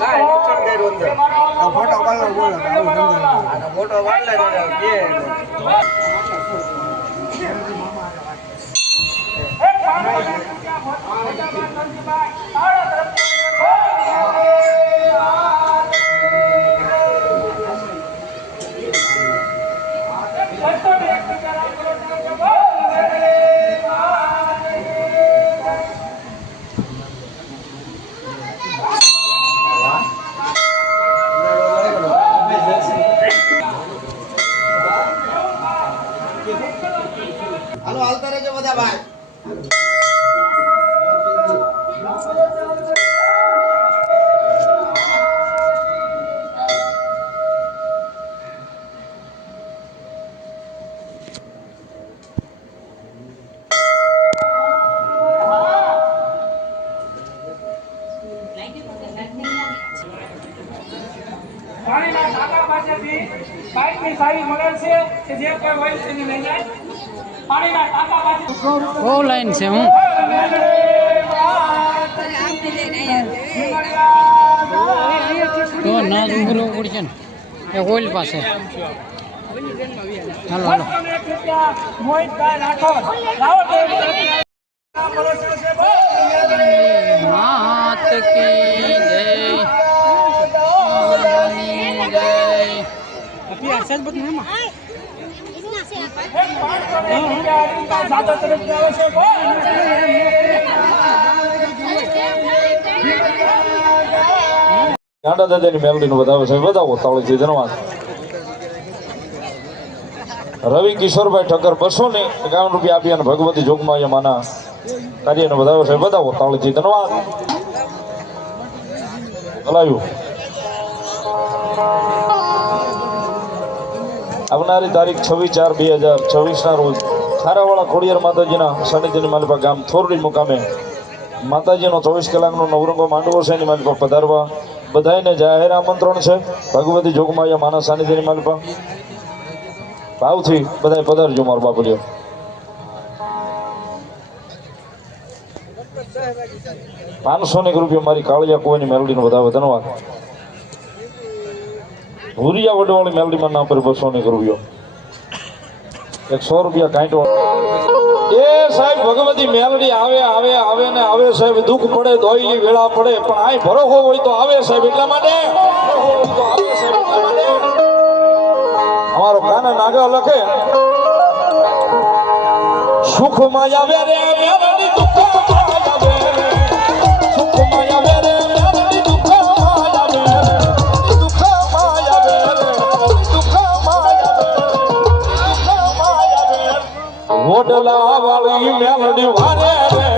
photo પાડો બોલો photo પાડલે હાલો હાલતા રહેજો બધા ભાઈ પાણીના ટાંકા પાસેથી પાઇપની સારી મળેલ છે કે જે કોઈ હોય તેની લઈ જાય પાણીના ટાંકા પાસે બહુ લાઈન છે હું તો ના જ ઉભું રહેવું પડશે ને એ ઓઇલ પાસે હાલો હાલો માત કી જય अभी अरशद बत नहीं मां ગાંડા દાદાની મેલડીનું બતાવે છે બતાવો તાળીથી ધન્યવાદ રવિ કિશોરભાઈ ઠક્કર 251 રૂપિયા આપી અને ભગવતી જોગમાયા માના કાર્યને બતાવે છે બતાવો તાળીથી ધન્યવાદ હલાયું આવનારી તારીખ 26/4/2026 ના રોજ ખારાવાળા ખોડિયાર માતાજીના સાનિધ્યની માલિપા ગામ થોરડી મુકામે માતાજીનો 24 કલાકનો નવરંગો માંડવો છે એની માલિપા પધારવા બધાને જાહેર આમંત્રણ છે ભગવતી જોગમાયા માના સાનિધ્યની માલિપા ભાવથી બધાય પધારજો મારો બાપુલિયો ₹500 મારી કાળિયા કોઈની મેલડીનો વધારે ધન્યવાદ ભૂરિયા વડવાળી મેલડીમાં ના પર ₹200 ₹100 કાંટો એ સાહેબ ભગવતી મેલડી આવે આવે આવે ને આવે સાહેબ દુઃખ પડે દોઈલી વેળા પડે પણ આય ભરોહો હોય તો આવે સાહેબ એટલા માટે અમારો કાના નાગા લખે સુખમાં આવે રે મેલડી દુઃખમાં આવે સુખમાં આવે રે મેલડી દુઃખમાં આવે વડલા વાળી મેલડી વારે રે